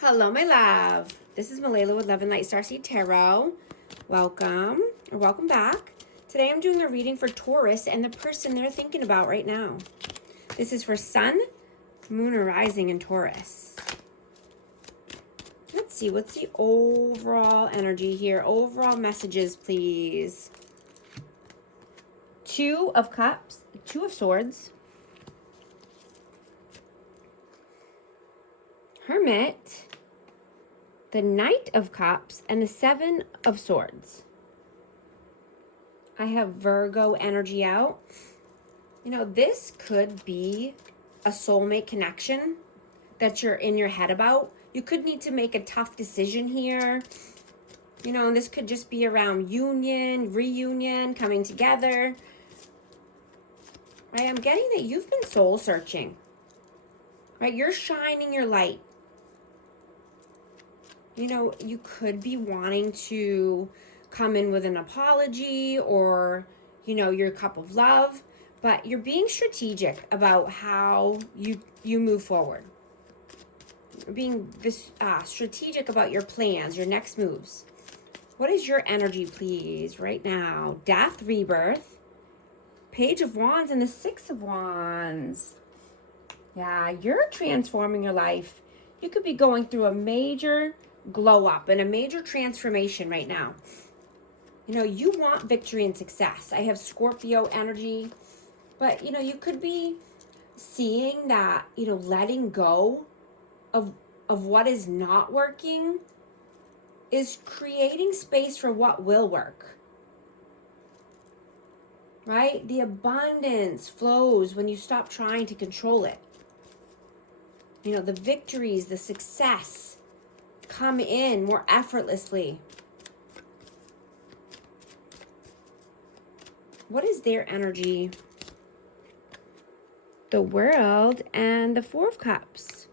Hello, my love. This is Malayla with Love and Light Starseed Tarot. Welcome, or welcome back. Today I'm doing a reading for Taurus and the person they're thinking about right now. This is for Sun, Moon, or Rising in Taurus. Let's see, what's the overall energy here? Overall messages, please. Two of Cups, Two of Swords, Hermit, the Knight of Cups, and the Seven of Swords. I have Virgo energy out. You know, this could be a soulmate connection that you're in your head about. You could need to make a tough decision here. You know, and this could just be around union, reunion, coming together. Right? I'm getting that you've been soul searching. Right? You're shining your light. You know, you could be wanting to come in with an apology or, you know, your cup of love, but you're being strategic about how you move forward. You're being strategic about your plans, your next moves. What is your energy, please, right now? Death, rebirth, Page of Wands, and the Six of Wands. Yeah, you're transforming your life. You could be going through a major glow up and a major transformation right now. You know, you want victory and success. I have Scorpio energy, but you know, you could be seeing that, you know, letting go of what is not working is creating space for what will work. Right? The abundance flows when you stop trying to control it. You know, the victories, the success come in more effortlessly. What is their energy? The World and the Four of Cups.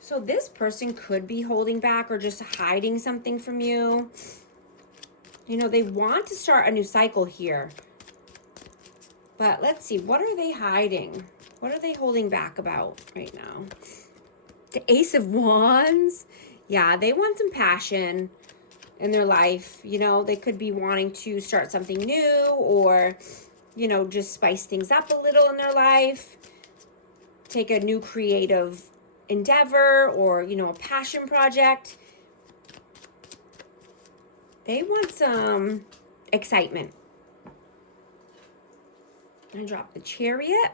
So this person could be holding back or just hiding something from you. You know, they want to start a new cycle here. But let's see, what are they hiding? What are they holding back about right now? The Ace of Wands. Yeah, they want some passion in their life. You know, they could be wanting to start something new or, you know, just spice things up a little in their life. Take a new creative endeavor or, you know, a passion project. They want some excitement. I drop the Chariot.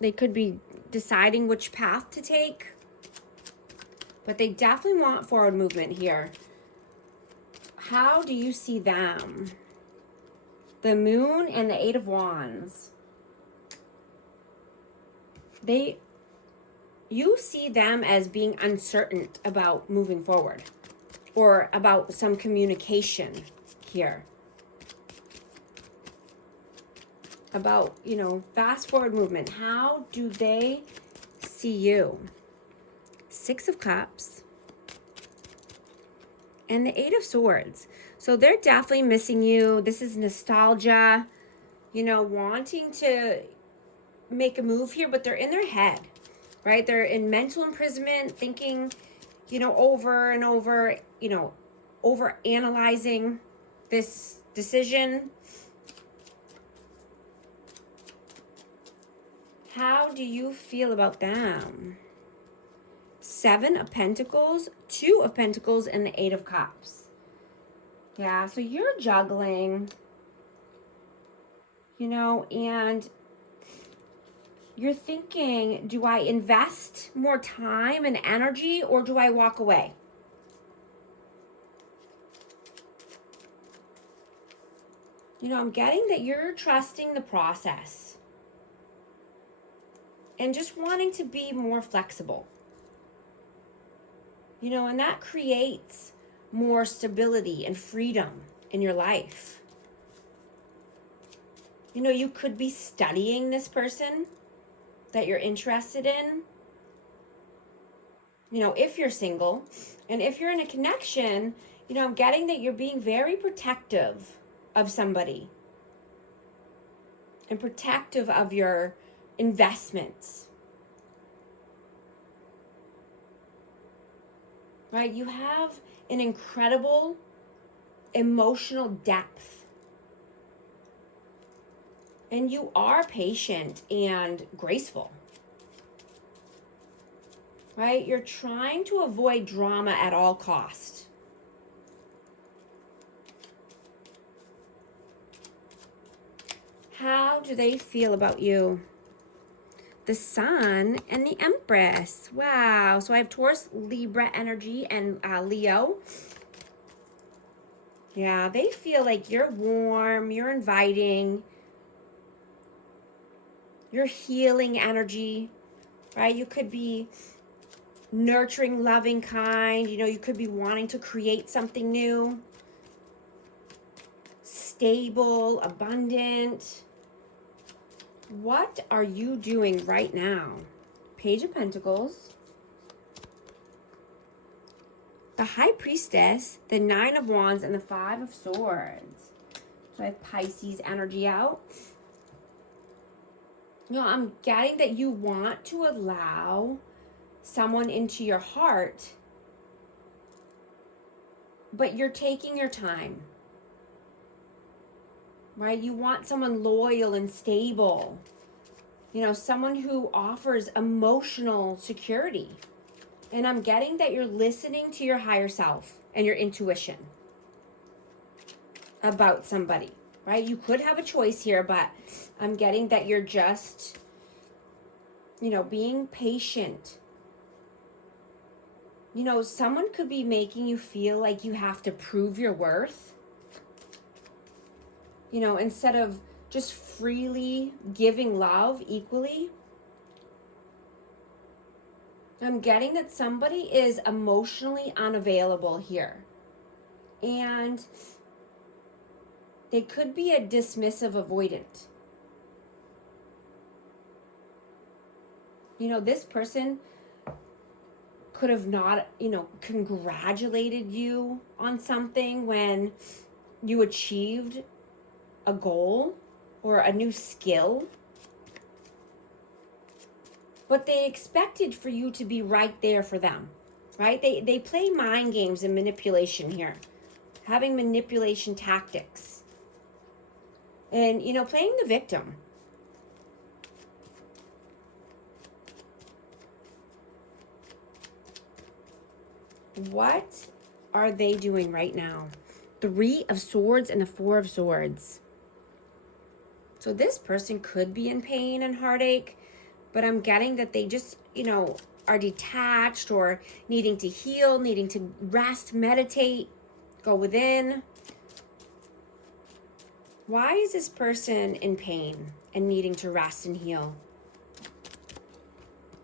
They could be deciding which path to take. But they definitely want forward movement here. How do you see them? The Moon and the Eight of Wands. You see them as being uncertain about moving forward or about some communication here. About, you know, fast forward movement. How do they see you? Six of Cups and the Eight of Swords. So they're definitely missing you. This is nostalgia, you know, wanting to make a move here, but they're in their head, right? They're in mental imprisonment, thinking, you know, over and over, you know, over analyzing this decision. How do you feel about them? Seven of Pentacles, Two of Pentacles, and the Eight of Cups. Yeah, so you're juggling, you know, and you're thinking, do I invest more time and energy or do I walk away? You know, I'm getting that you're trusting the process and just wanting to be more flexible. You know, and that creates more stability and freedom in your life. You know, you could be studying this person that you're interested in. You know, if you're single. And if you're in a connection, you know, I'm getting that you're being very protective of somebody. And protective of your investments. right? You have an incredible emotional depth. And you are patient and graceful, right? You're trying to avoid drama at all costs. How do they feel about you? The Sun and the Empress. Wow. So I have Taurus, Libra energy, and Leo. Yeah, they feel like you're warm, you're inviting, you're healing energy, right? You could be nurturing, loving, kind. You know, you could be wanting to create something new. Stable, abundant. What are you doing right now? Page of Pentacles. The High Priestess, the Nine of Wands, and the Five of Swords. So I have Pisces energy out. You know, I'm getting that you want to allow someone into your heart, but you're taking your time, right? You want someone loyal and stable, you know, someone who offers emotional security. And I'm getting that you're listening to your higher self and your intuition about somebody, right? You could have a choice here, but I'm getting that you're just, you know, being patient. You know, someone could be making you feel like you have to prove your worth, you know, instead of just freely giving love equally. I'm getting that somebody is emotionally unavailable here. And they could be a dismissive avoidant. You know, this person could have not, you know, congratulated you on something when you achieved a goal or a new skill. But they expected for you to be right there for them, right? They play mind games and manipulation here, having manipulation tactics. And, you know, playing the victim. What are they doing right now? Three of Swords and the Four of Swords. So this person could be in pain and heartache, but I'm getting that they just, you know, are detached or needing to heal, needing to rest, meditate, go within. Why is this person in pain and needing to rest and heal?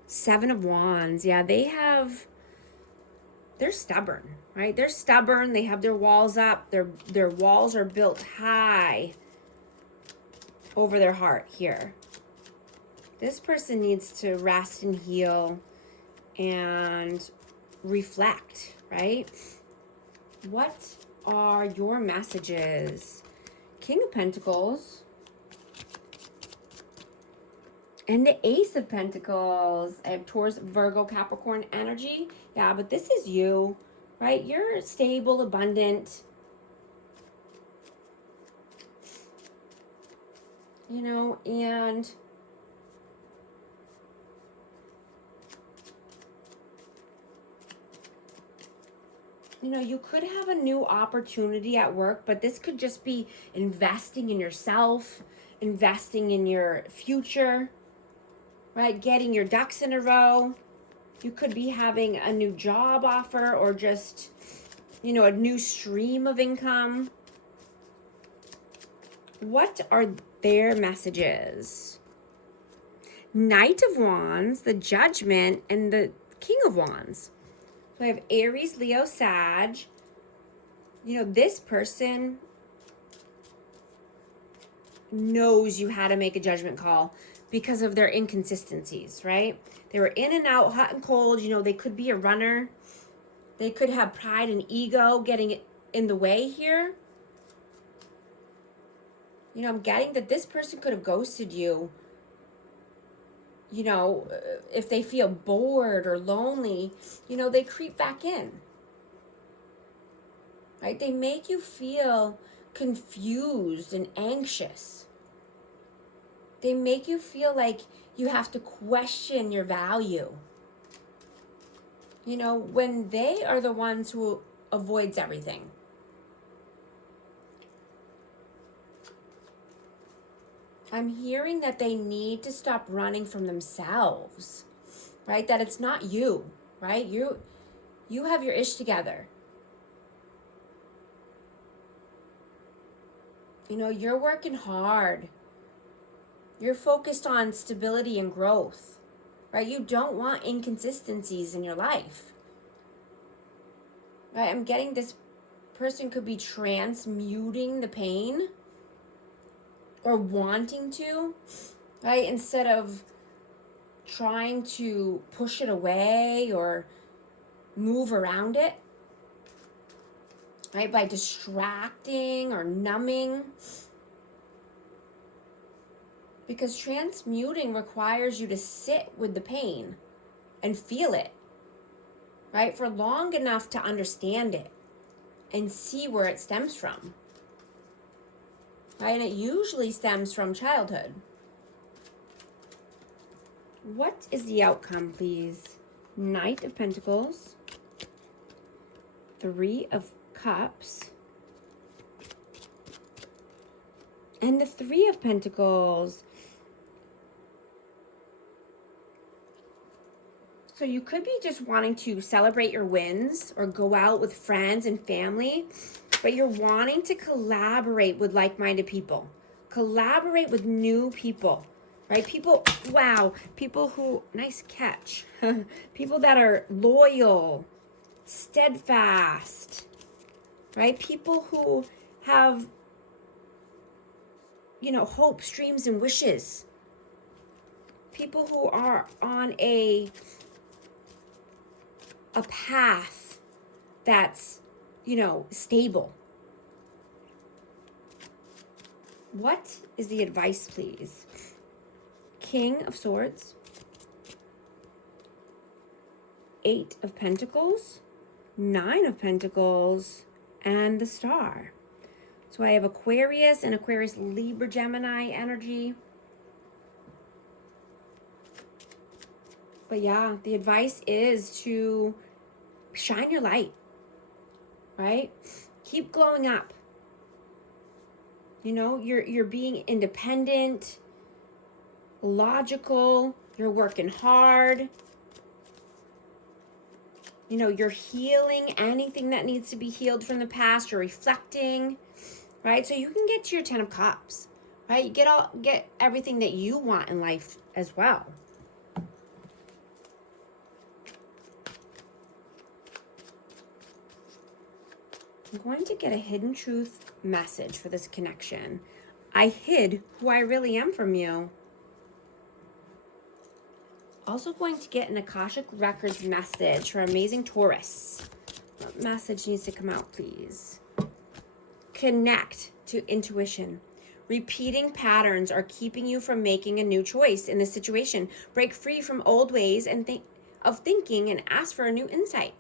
Seven of Wands. Yeah, they're stubborn, right? They're stubborn. They have their walls up. Their walls are built high over their heart here. This person needs to rest and heal and reflect, right? What are your messages? King of Pentacles and the Ace of Pentacles. I have Taurus, Virgo, Capricorn energy. Yeah, but this is you, right? You're stable, abundant. You know, and you know, you could have a new opportunity at work, but this could just be investing in yourself, investing in your future, right? Getting your ducks in a row. You could be having a new job offer or just, you know, a new stream of income. What are their messages? Knight of Wands, the Judgment, and the King of Wands. So I have Aries, Leo, Sag. You know, this person knows you had to make a judgment call because of their inconsistencies, right? They were in and out, hot and cold. You know, they could be a runner. They could have pride and ego getting in the way here. You know, I'm getting that this person could have ghosted you. You know, if they feel bored or lonely, you know, they creep back in. right? They make you feel confused and anxious. They make you feel like you have to question your value. You know, when they are the ones who avoids everything. I'm hearing that they need to stop running from themselves, right? That it's not you, right? You have your ish together. You know, you're working hard. You're focused on stability and growth, right? You don't want inconsistencies in your life, right? I'm getting this person could be transmuting the pain or wanting to, right? Instead of trying to push it away or move around it, right? By distracting or numbing. Because transmuting requires you to sit with the pain and feel it, right? For long enough to understand it and see where it stems from, right? And it usually stems from childhood. What is the outcome, please? Knight of Pentacles, Three of Cups, and the Three of Pentacles. So you could be just wanting to celebrate your wins or go out with friends and family, but you're wanting to collaborate with like-minded people. Collaborate with new people, right? People, wow, people who, nice catch. People that are loyal, steadfast, right? People who have, you know, hopes, dreams, and wishes. People who are on a path that's, you know, stable. What is the advice, please? King of Swords, Eight of Pentacles, Nine of Pentacles, and the Star. So I have Aquarius and Aquarius, Libra, Gemini energy. But yeah, the advice is to shine your light, right? Keep glowing up. You know, you're being independent, logical, you're working hard. You know, you're healing anything that needs to be healed from the past. You're reflecting, right? So you can get to your 10 of Cups, right? You get everything that you want in life as well. I'm going to get a hidden truth message for this connection. I hid who I really am from you. Also going to get an Akashic Records message for amazing Taurus. What message needs to come out, please? Connect to intuition. Repeating patterns are keeping you from making a new choice in this situation. Break free from old ways and of thinking and ask for a new insight.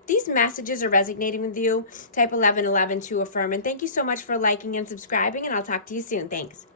If these messages are resonating with you, type 1111 to affirm. And thank you so much for liking and subscribing, and I'll talk to you soon. Thanks.